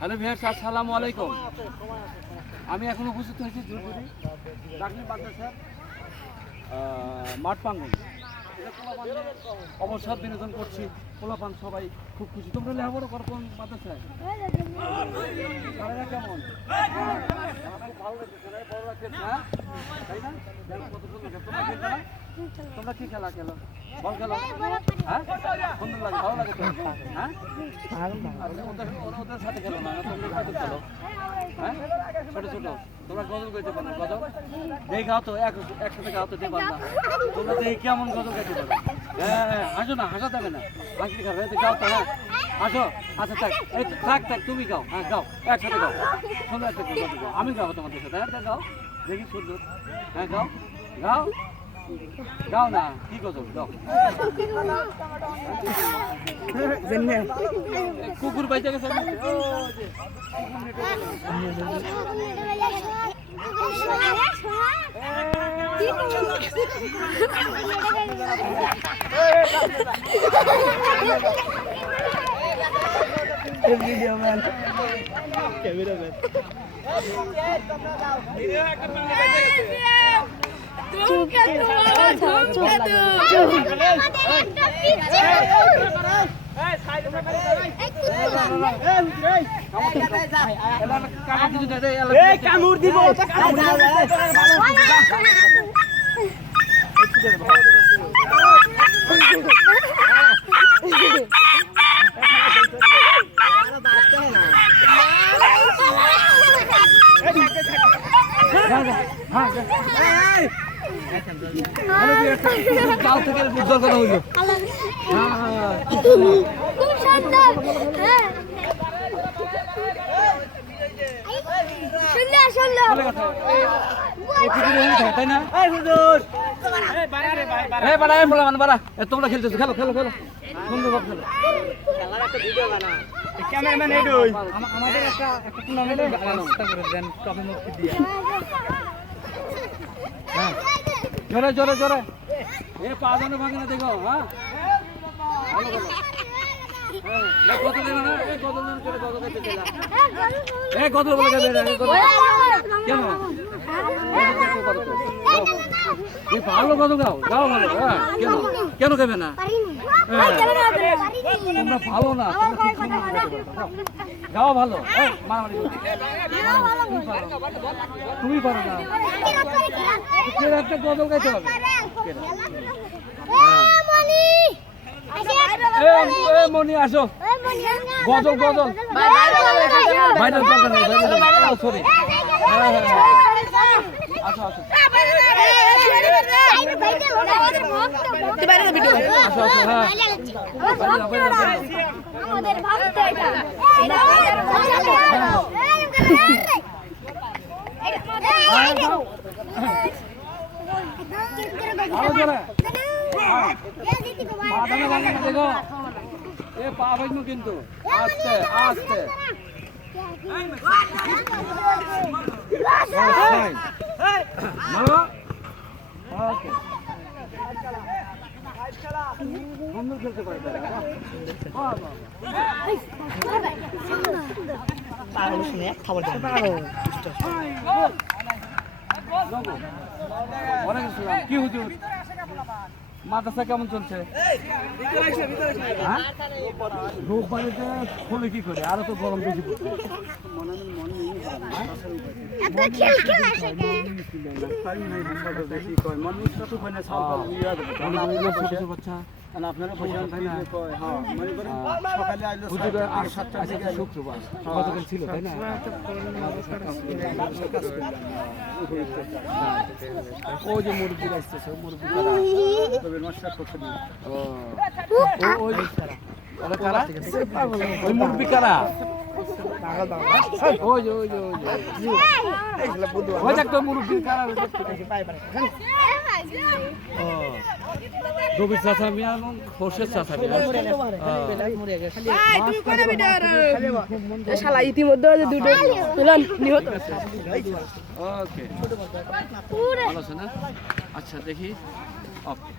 Hello viewers, আসসালামু আলাইকুম। আমি এখন উপস্থিত হয়েছি জুরপুরি ডাকনি মাদ্রাসার মাঠ প্রাঙ্গণ। অবসর বিনোদন করছি, পোলাপান সবাই খুব খুশি। তোমরা লেখাপড়া করো কোন মাদ্রাসায়? কেমন ভালো লাগছে, বড় লাগছে তাই না? কত সুন্দর। তোমরা কি খেলা খেলো? বল খেলো? হ্যাঁ, সুন্দর লাগে, ভালো লাগে তো? হ্যাঁ, ওদের সাথে খেলো না, তোমরা সাথে খেলো। হ্যাঁ, ছোট ছোট তোমরা গজল গাইতে পারো? গজল দেখি গাও তো, একসাথে গাও তো, দেবা না তোমরা দেখি কেমন গজল গাইতে পারো। হ্যাঁ, হাসো না, হাসা যাবে না, হাসি খাবে, গাও তো। হ্যাঁ, আসো। আচ্ছা থাক, এই থাক, তুমি গাও। হ্যাঁ, গাও, একসাথে গাও, সুন্দর একটা গজল গাও। আমি গাবো তোমাদের সাথে। হ্যাঁ, গাও দেখি সুন্দর। হ্যাঁ, গাও গাও গাও না, কি গজল গাও? কুকুর বাইতে গেছে। Video man, camera man. কামড় দিব। তোমরা খেলতেছো, খেলো খেলো খেলো, সুন্দর ভাব খেলো। ক্যামেরাম্যান এডই আমাদের একটা টুর্নামেন্টের ব্যবস্থা করে দেন, টপি মুক্তি দিয়ে। হ্যাঁ, জোরে জোরে জোরে, এ পা যেন ভাঙে না, দেখো। হ্যাঁ, ভালো ভালো। হ্যাঁ, কত দিন না, এই কত দিন করে কত করতে দিলাম, এই কত বলে গেলে কেন? এই ভালো কত গাও, গাও ভালো। হ্যাঁ, কেন কেন দেবে না? তোমরা ভালো না, গাও ভালো। মারামারি তুমি পারো না, একটা গজল গাইতে হবে। মনি আসো, গজল গজল বাইরের দরকার নেই, সরি। হ্যাঁ হ্যাঁ, আসো আসো, আসো আসো। হ্যাঁ, দেখো এ পা ভাঙবো কিন্তু, আস্তে আস্তে। সুন্দর খেলতে পারে অনেক। কি হুজুর, মাদ্রাসা কেমন চলছে? রোববারেতে খোলে কি করে? আরো তো গরম বেশি পড়ছে। শুক্রবার গতকাল ছিল তাই না? ও যে মুরব্বী আসতেছে, মুরব্বী ওই মুরব্বী কারা? ওই যে ওই যে ওই যে একটা মুরব্বী কারা? রবির চাচা মিয়া এবং খোরশেদ চাচা মিয়া। ইতিমধ্যে দুটো নিহত। ওকে, ভালো আছে না? আচ্ছা দেখি। ওকে।